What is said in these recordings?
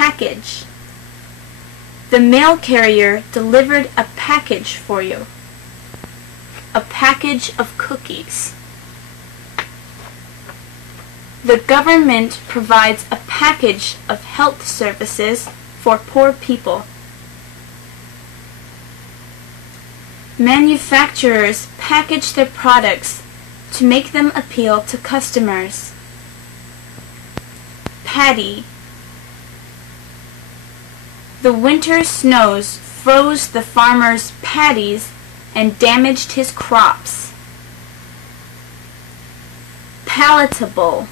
package. The mail carrier delivered a package for you. A package of cookies. The government provides a package of health services for poor people. Manufacturers package their products to make them appeal to customers. Paddy. The winter snows froze the farmer's paddies and damaged his crops. Palatable.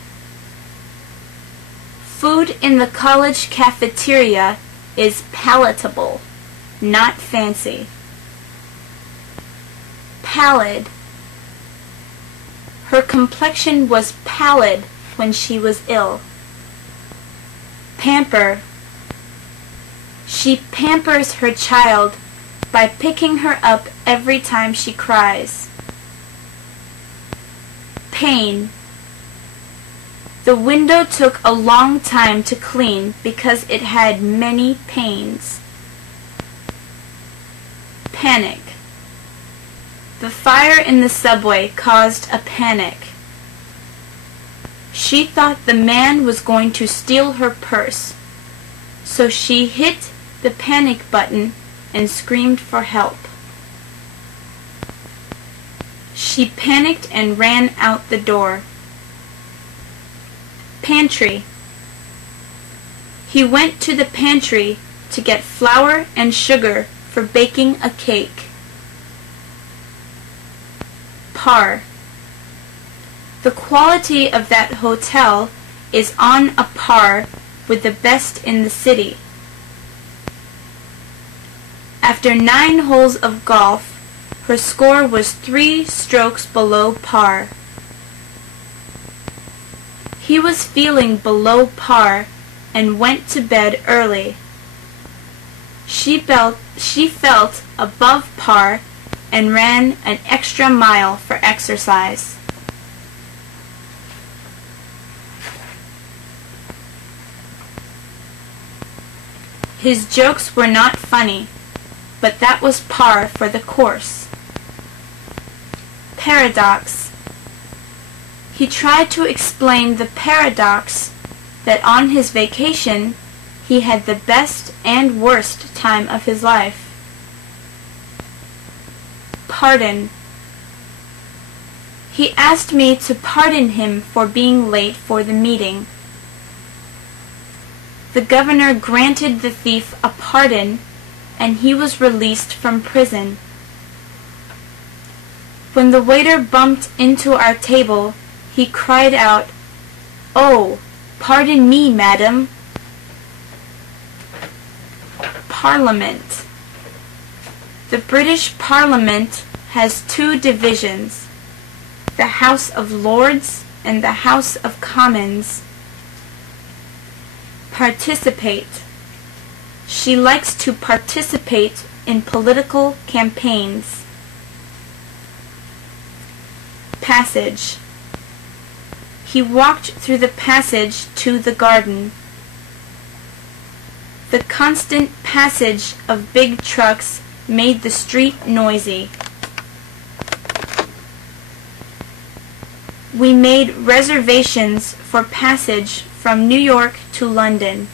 Food in the college cafeteria is palatable, not fancy. Pallid. Her complexion was pallid when she was ill. Pamper. She pampers her child by picking her up every time she cries. Pain. The window took a long time to clean because it had many panes. Panic. The fire in the subway caused a panic. She thought the man was going to steal her purse, so she hit the panic button and screamed for help. She panicked and ran out the door. Pantry. He went to the pantry to get flour and sugar for baking a cake. Par. The quality of that hotel is on a par with the best in the city. After 9 holes of golf, her score was 3 strokes below par. He was feeling below par and went to bed early. She felt above par and ran an extra mile for exercise. His jokes were not funny, but that was par for the course. Paradox. He tried to explain the paradox that on his vacation he had the best and worst time of his life. Pardon. He asked me to pardon him for being late for the meeting. The governor granted the thief a pardon, and he was released from prison. When the waiter bumped into our table, he cried out, "Oh, pardon me, madam." Parliament. The British Parliament has 2 divisions, the House of Lords and the House of Commons. Participate. She likes to participate in political campaigns. Passage. He walked through the passage to the garden. The constant passage of big trucks made the street noisy. We made reservations for passage from New York to London.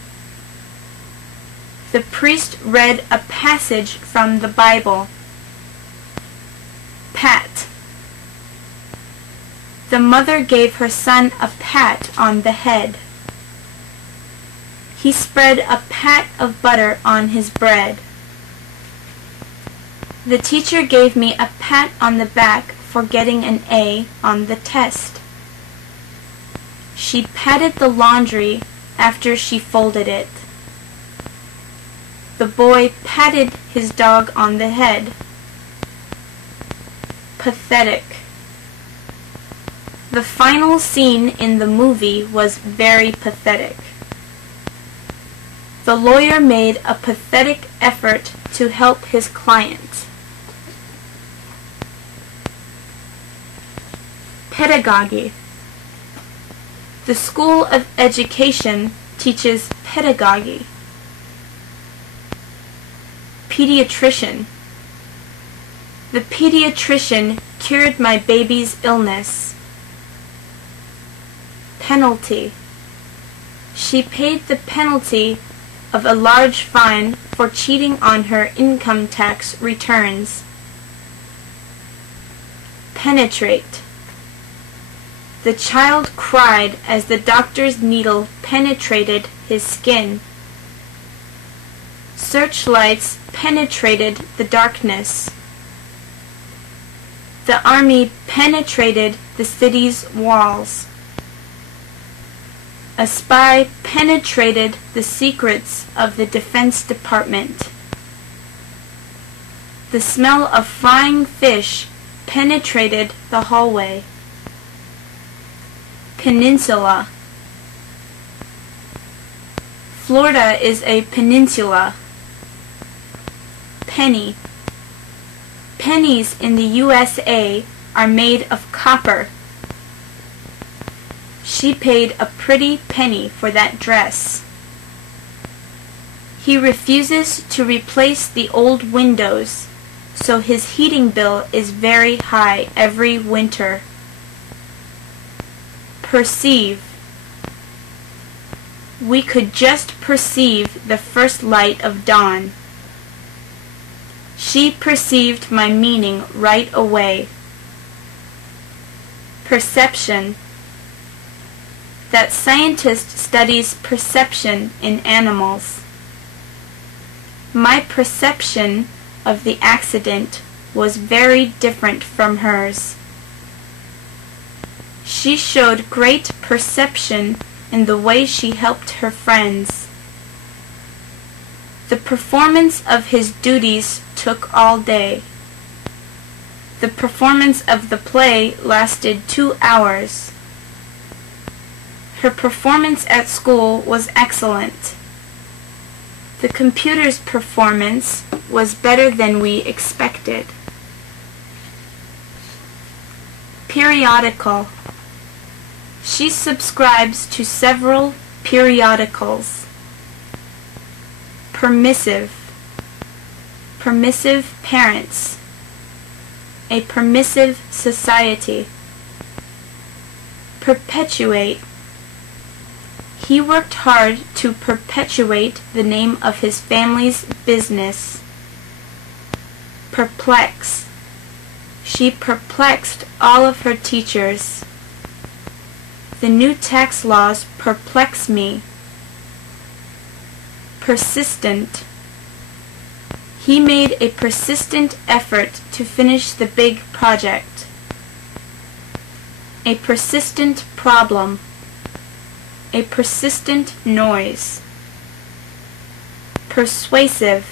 The priest read a passage from the Bible. Pat. The mother gave her son a pat on the head. He spread a pat of butter on his bread. The teacher gave me a pat on the back for getting an A on the test. She patted the laundry after she folded it. The boy patted his dog on the head. Pathetic. The final scene in the movie was very pathetic. The lawyer made a pathetic effort to help his client. Pedagogy. The School of Education teaches pedagogy. pediatrician. The pediatrician cured my baby's illness. Penalty. She paid the penalty of a large fine for cheating on her income tax returns. Penetrate. The child cried as the doctor's needle penetrated his skin. Searchlights penetrated the darkness. The army penetrated the city's walls. A spy penetrated the secrets of the Defense Department. The smell of frying fish penetrated the hallway. Peninsula. Florida is a peninsula. Penny. Pennies in the USA are made of copper. She paid a pretty penny for that dress. He refuses to replace the old windows, so his heating bill is very high every winter. Perceive. We could just perceive the first light of dawn. She perceived my meaning right away. Perception. That scientist studies perception in animals. My perception of the accident was very different from hers. She showed great perception in the way she helped her friends. The performance of his duties took all day. The performance of the play lasted 2 hours. Her performance at school was excellent. The computer's performance was better than we expected. Periodical. She subscribes to several periodicals. Permissive. Permissive parents. A permissive society. Perpetuate. He worked hard to perpetuate the name of his family's business. Perplex. She perplexed all of her teachers. The new tax laws perplex me. Persistent. He made a persistent effort to finish the big project. A persistent problem. A persistent noise. Persuasive.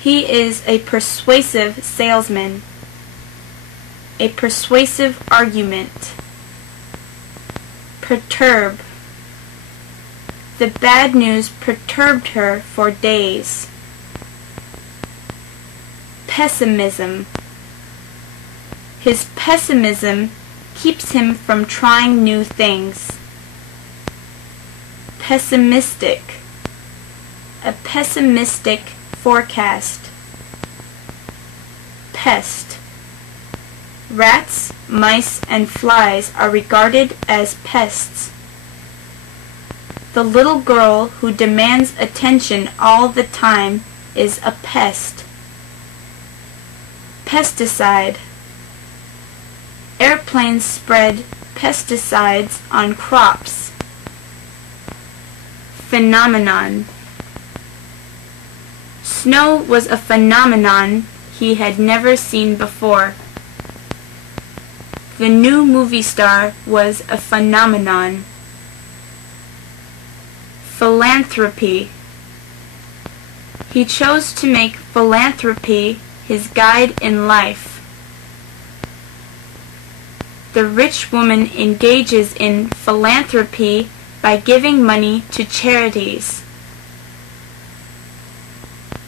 He is a persuasive salesman. A persuasive argument. Perturb. The bad news perturbed her for days. Pessimism. His pessimism keeps him from trying new things. Pessimistic. A pessimistic forecast. Pest. Rats, mice, and flies are regarded as pests. The little girl who demands attention all the time is a pest. Pesticide. Airplanes spread pesticides on crops. Phenomenon. Snow was a phenomenon he had never seen before. The new movie star was a phenomenon. Philanthropy. He chose to make philanthropy his guide in life. The rich woman engages in philanthropy by giving money to charities.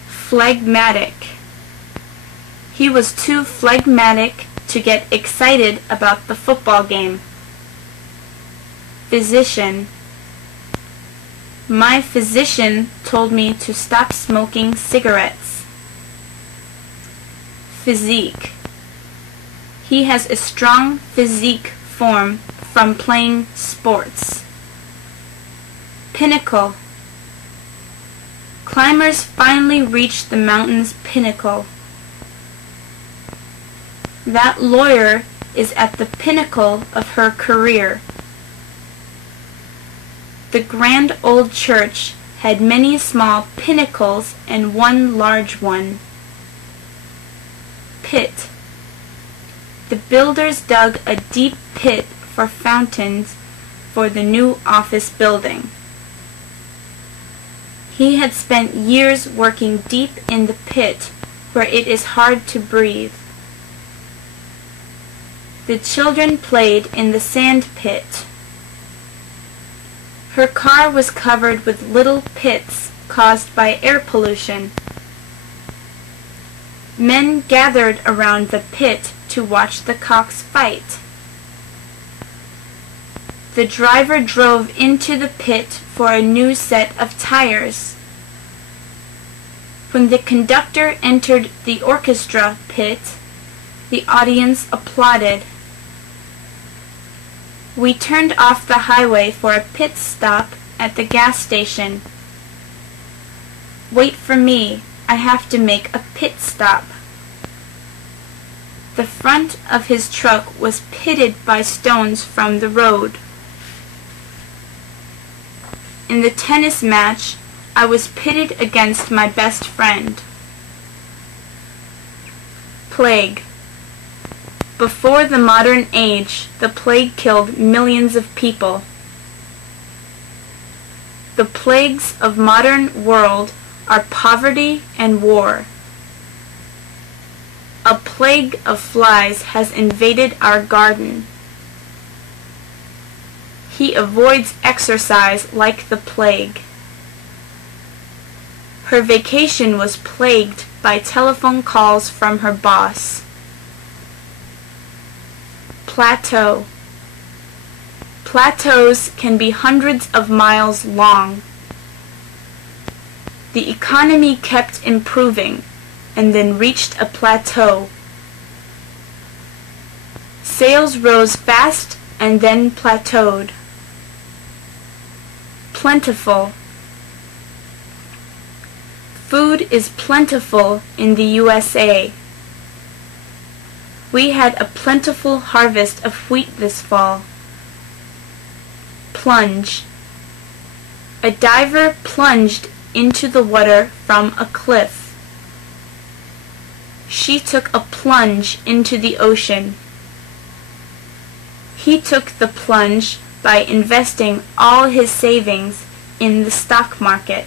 Phlegmatic. He was too phlegmatic to get excited about the football game. Physician. My physician told me to stop smoking cigarettes. Physique. He has a strong physique form from playing sports. Pinnacle. Climbers finally reach the mountain's pinnacle. That lawyer is at the pinnacle of her career. The grand old church had many small pinnacles and one large one. Pit. The builders dug a deep pit for fountains for the new office building. He had spent years working deep in the pit where it is hard to breathe. The children played in the sand pit. Her car was covered with little pits caused by air pollution. Men gathered around the pit to watch the cocks fight. The driver drove into the pit for a new set of tires. When the conductor entered the orchestra pit, the audience applauded. We turned off the highway for a pit stop at the gas station. Wait for me, I have to make a pit stop. The front of his truck was pitted by stones from the road. In the tennis match, I was pitted against my best friend. Plague. Before the modern age, the plague killed millions of people. The plagues of modern world are poverty and war. A plague of flies has invaded our garden. He avoids exercise like the plague. Her vacation was plagued by telephone calls from her boss. Plateau. Plateaus can be hundreds of miles long. The economy kept improving and then reached a plateau. Sales rose fast and then plateaued. Plentiful. Food is plentiful in the USA. We had a plentiful harvest of wheat this fall. Plunge. A diver plunged into the water from a cliff. She took a plunge into the ocean. He took the plunge by investing all his savings in the stock market.